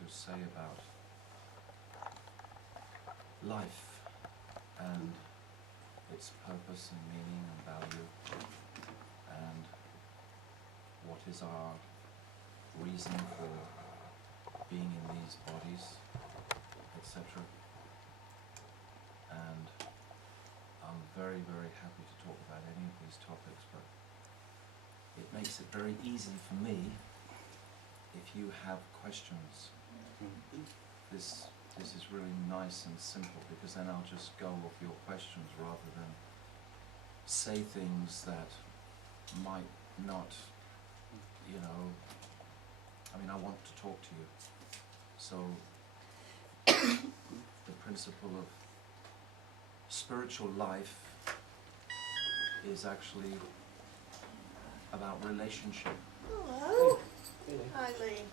to say about life and its purpose and meaning and value, and what is our reason for being in these bodies, etc. And I'm very, very happy to talk about any of these topics, but it makes it very easy for me if you have questions. This is really nice and simple, because then I'll just go off your questions rather than say things that might not, you know, I mean, I want to talk to you. So the principle of spiritual life is actually about relationship. Hello. Eileen.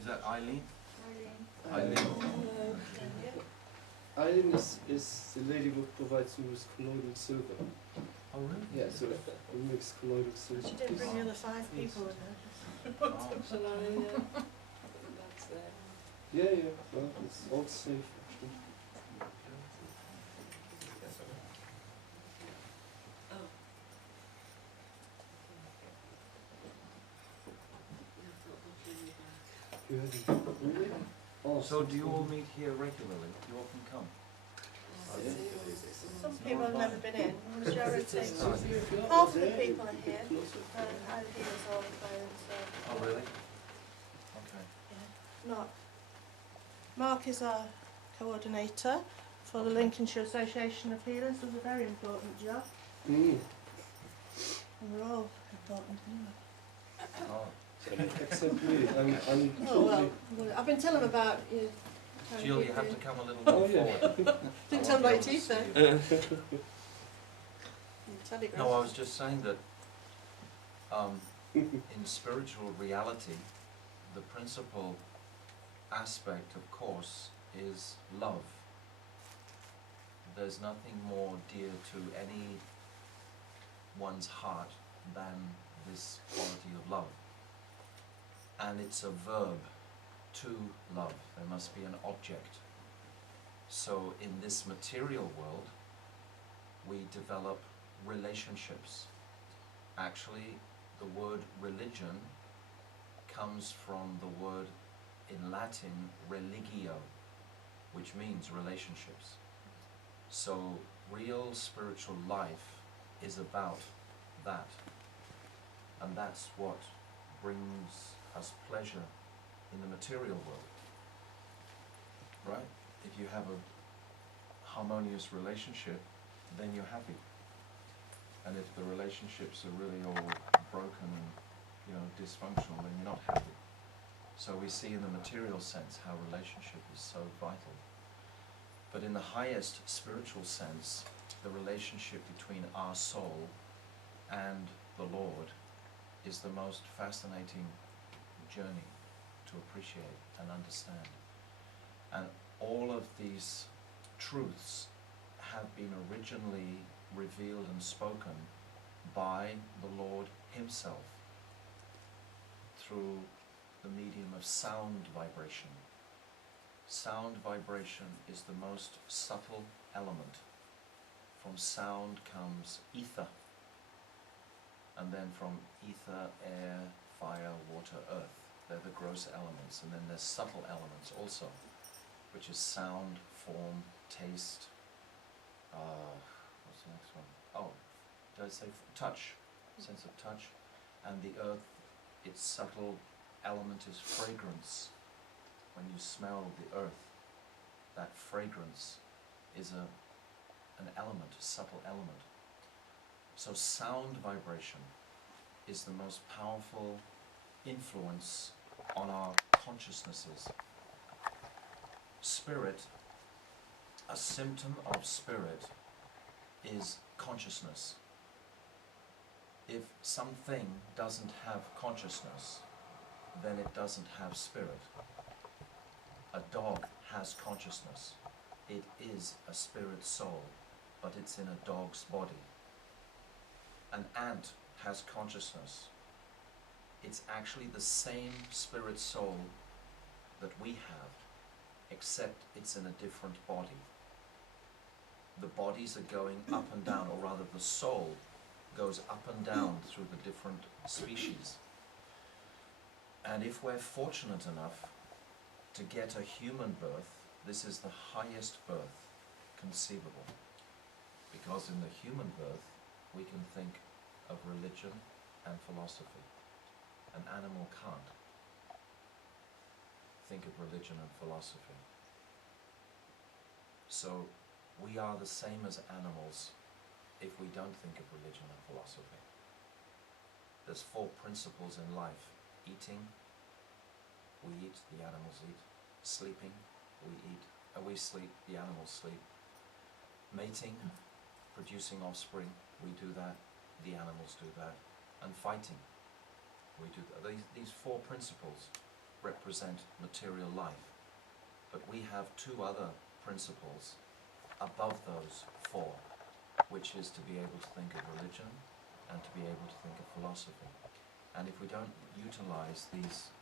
Is that Eileen? Eileen. Eileen. Eileen is the lady who provides me with colloidal silver. Oh, really? Yeah, so we mix colloidal silver. She didn't bring the other 5 people with her. Oh. Shall I, that's there. Yeah, well, it's all safe actually. Oh. You haven't really? Oh, So do you all meet here regularly? You all can come? Some people have never been in. Majority. Oh, Half of the people are here. Either healers or clients. Oh, really? Okay. Yeah. Not. Mark is our coordinator for the Lincolnshire Association of Healers. Does a very important job. Mm. And we're all important anyway. Oh. Except me, I'm Oh well, totally... I've been telling them about you. Jill, you have to come a little more Oh, yeah. forward. Didn't I tell won't my be able to teeth see then. you. Telegraph. No, I was just saying that in spiritual reality, the principal aspect, of course, is love. There's nothing more dear to anyone's heart than this quality of love. And it's a verb, to love. There must be an object. So in this material world, we develop relationships. Actually, the word religion comes from the word in Latin religio, which means relationships. So real spiritual life is about that. And that's what brings us pleasure in the material world. Right? If you have a harmonious relationship, then you're happy. And if the relationships are really all broken and, you know, dysfunctional, then you're not happy. So we see in the material sense how relationship is so vital. But in the highest spiritual sense, the relationship between our soul and the Lord is the most fascinating journey to appreciate and understand. And all of these truths have been originally revealed and spoken by the Lord Himself through the medium of sound vibration. Sound vibration is the most subtle element. From sound comes ether, and then from ether, air, fire, water, earth. They're the gross elements, and then there's subtle elements also, which is sound, form, taste, what's the next one? Oh, did I say touch, sense of touch, and the earth, its subtle element is fragrance. When you smell the earth, that fragrance is an element, a subtle element. So sound vibration is the most powerful influence on our consciousnesses. Spirit, a symptom of spirit is consciousness. If something doesn't have consciousness, then it doesn't have spirit. A dog has consciousness. It is a spirit soul, but it's in a dog's body. An ant has consciousness. it's actually the same spirit soul that we have, except it's in a different body. The bodies are going up and down, or rather the soul goes up and down through the different species. And if we're fortunate enough to get a human birth, this is the highest birth conceivable. Because in the human birth, we can think of religion and philosophy. An animal can't think of religion and philosophy. So we are the same as animals if we don't think of religion and philosophy. There's 4 principles in life. Eating, we eat, the animals eat. Sleeping, we eat, we sleep, the animals sleep. Mating, producing offspring, we do that, the animals do that. And fighting, we do that. These 4 principles represent material life. But we have 2 other principles above those 4, which is to be able to think of religion and to be able to think of philosophy. And if we don't utilize these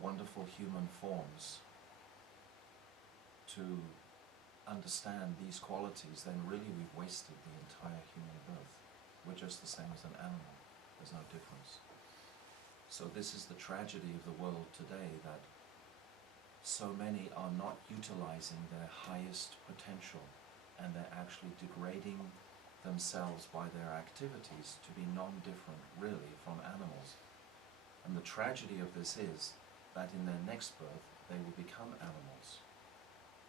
wonderful human forms to understand these qualities, then really we've wasted the entire human birth. We're just the same as an animal. There's no difference. So this is the tragedy of the world today, that so many are not utilizing their highest potential, and they're actually degrading themselves by their activities to be non-different really from animals. And the tragedy of this is that in their next birth they will become animals.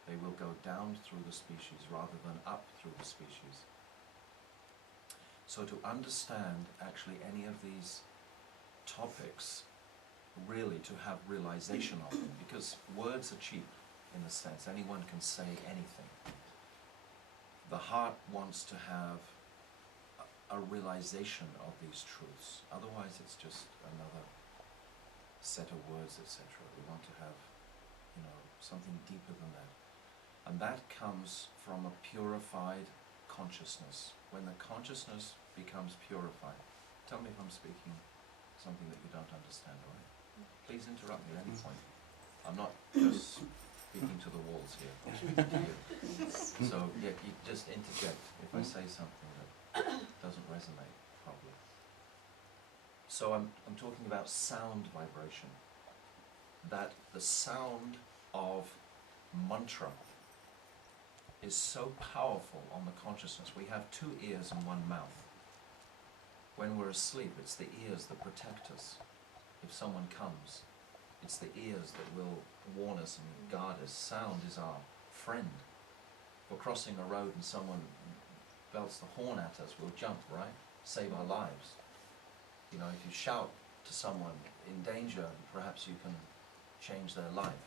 They will go down through the species rather than up through the species. So to understand actually any of these topics, really to have realization of them, because words are cheap in a sense, anyone can say anything. The heart wants to have a realization of these truths, otherwise it's just another set of words, etc. We want to have, something deeper than that. And that comes from a purified consciousness. When the consciousness becomes purified, tell me if I'm speaking something that you don't understand, all right? Please interrupt me at any point. I'm not just speaking to the walls here, I'm speaking to you. So yeah, you just interject if I say something that doesn't resonate properly. So I'm talking about sound vibration. That the sound of mantra is so powerful on the consciousness. We have 2 ears and 1 mouth. When we're asleep, it's the ears that protect us. If someone comes, it's the ears that will warn us and guard us. Sound is our friend. If we're crossing a road and someone belts the horn at us, we'll jump, right? Save our lives. If you shout to someone in danger, perhaps you can change their life.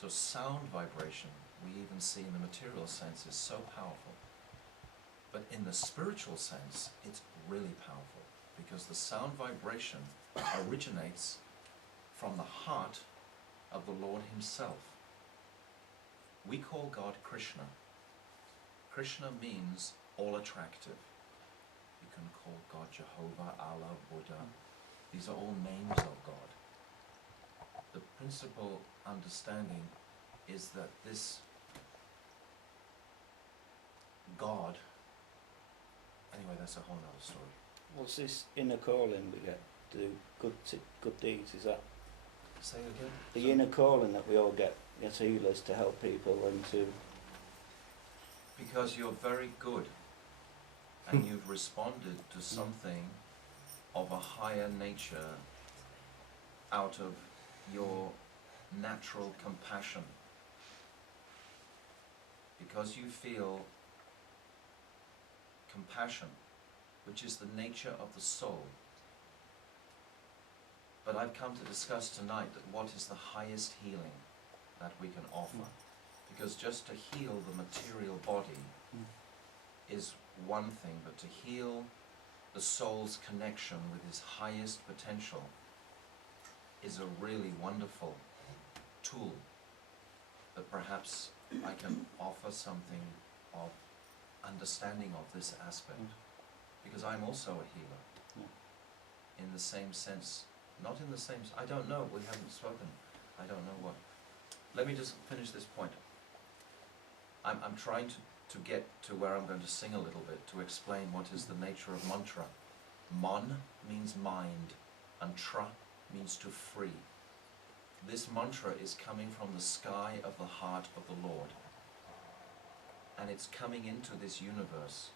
So sound vibration, we even see in the material sense, is so powerful. But in the spiritual sense, it's really powerful, because the sound vibration originates from the heart of the Lord himself. We call God Krishna. Krishna means all attractive. You can call God Jehovah, Allah, Buddha. These are all names of God. The principal understanding is that this God, anyway, that's a whole other story. What's this inner calling we get to do good deeds? Is that Say it again? the inner calling that we all get as healers to help people and to... Because you're very good and you've responded to something of a higher nature out of your natural compassion. Because you feel compassion, which is the nature of the soul. But I've come to discuss tonight that what is the highest healing that we can offer. Because just to heal the material body is one thing, but to heal the soul's connection with his highest potential is a really wonderful tool that perhaps I can offer something of understanding of this aspect. Because I'm also a healer. In the same sense Not in the same, I don't know, we haven't spoken. I don't know what. Let me just finish this point. I'm trying to get to where I'm going to sing a little bit to explain what is the nature of mantra. Man means mind, and tra means to free. This mantra is coming from the sky of the heart of the Lord. And it's coming into this universe.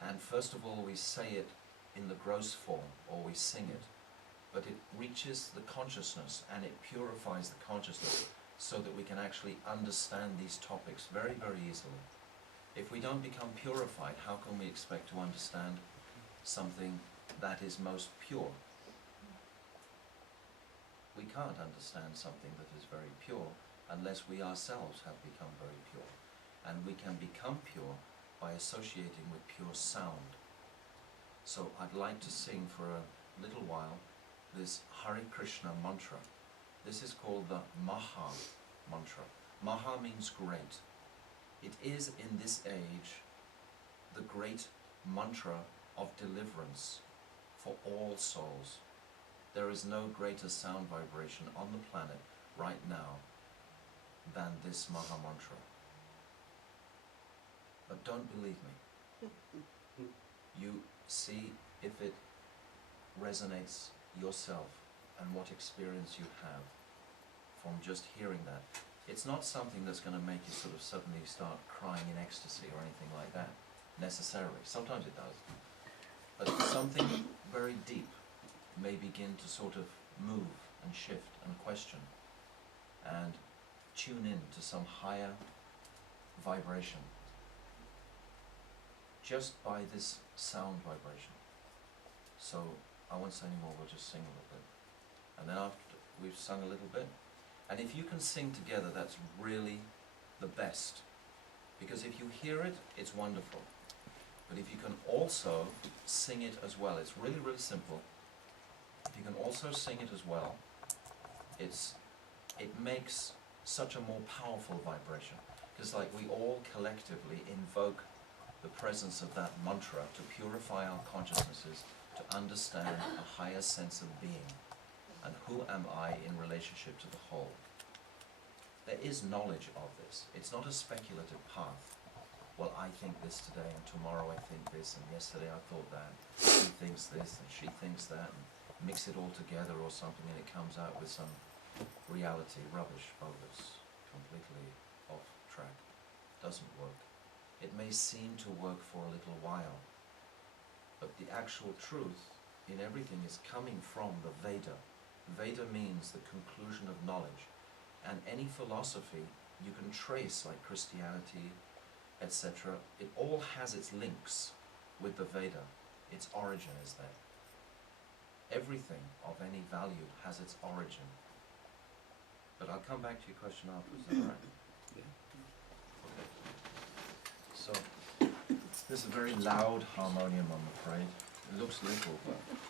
And first of all, we say it in the gross form, or we sing it. But it reaches the consciousness and it purifies the consciousness so that we can actually understand these topics very, very easily. If we don't become purified, how can we expect to understand something that is most pure? We can't understand something that is very pure unless we ourselves have become very pure. And we can become pure by associating with pure sound. So I'd like to sing for a little while this Hare Krishna mantra. This is called the Maha Mantra. Maha means great. It is in this age the great mantra of deliverance for all souls. There is no greater sound vibration on the planet right now than this Maha Mantra. But don't believe me. You see if it resonates yourself and what experience you have from just hearing that. It's not something that's going to make you sort of suddenly start crying in ecstasy or anything like that, necessarily. Sometimes it does. But something very deep may begin to sort of move and shift and question and tune in to some higher vibration just by this sound vibration. So I won't say any more, we'll just sing a little bit. And then after we've sung a little bit, and if you can sing together, that's really the best. Because if you hear it, it's wonderful. But if you can also sing it as well, it's really, really simple. If you can also sing it as well, it makes such a more powerful vibration. Because like we all collectively invoke the presence of that mantra to purify our consciousnesses, to understand a higher sense of being. And who am I in relationship to the whole? There is knowledge of this. It's not a speculative path. Well, I think this today, and tomorrow I think this, and yesterday I thought that. He thinks this, and she thinks that, and mix it all together or something, and it comes out with some reality, rubbish, bogus, completely off track. Doesn't work. It may seem to work for a little while, but the actual truth in everything is coming from the Veda. Veda means the conclusion of knowledge. And any philosophy you can trace, like Christianity, etc., it all has its links with the Veda. Its origin is there. Everything of any value has its origin. But I'll come back to your question afterwards, is that all right? Okay. So, this is a very loud harmonium, I'm afraid. It looks little,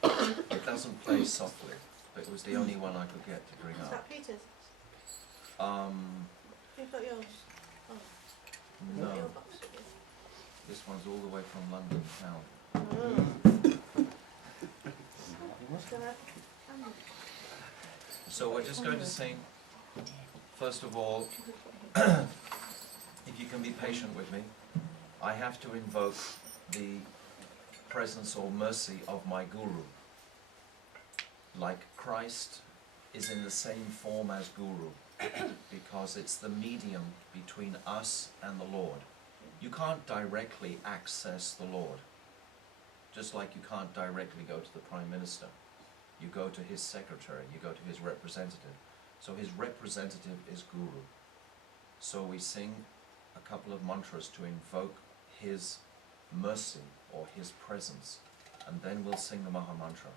but it doesn't play softly. But it was the only one I could get to bring Is up. that Peter's? You've got yours? Oh, you've got No, your box with you? this one's all the way from London town. Oh. So we're just going to sing, first of all, if you can be patient with me, I have to invoke the presence or mercy of my Guru. Like Christ is in the same form as Guru, because it's the medium between us and the Lord. You can't directly access the Lord, just like you can't directly go to the Prime Minister. You go to his secretary, you go to his representative. So his representative is Guru. So we sing a couple of mantras to invoke his mercy or his presence, and then we'll sing the Maha Mantra.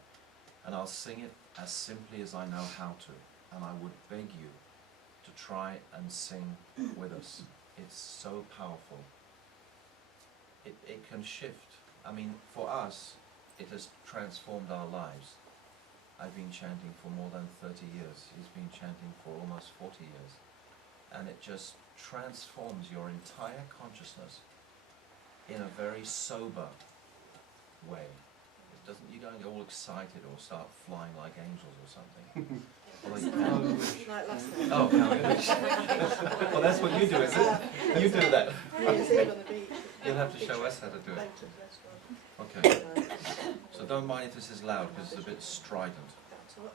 And I'll sing it as simply as I know how to, and I would beg you to try and sing with us. It's so powerful. It can shift. I mean, for us, it has transformed our lives. I've been chanting for more than 30 years. He's been chanting for almost 40 years. And it just transforms your entire consciousness in a very sober way. It doesn't, you don't get all excited or start flying like angels or something. Although That's you nice. can. Like last night. Oh, how good. Well, that's what you do, is it? You do that. New Year's Eve on the beach. You'll have to show us how to do it. Went to the restaurant. Okay. So don't mind if this is loud because it's a bit strident. That's what.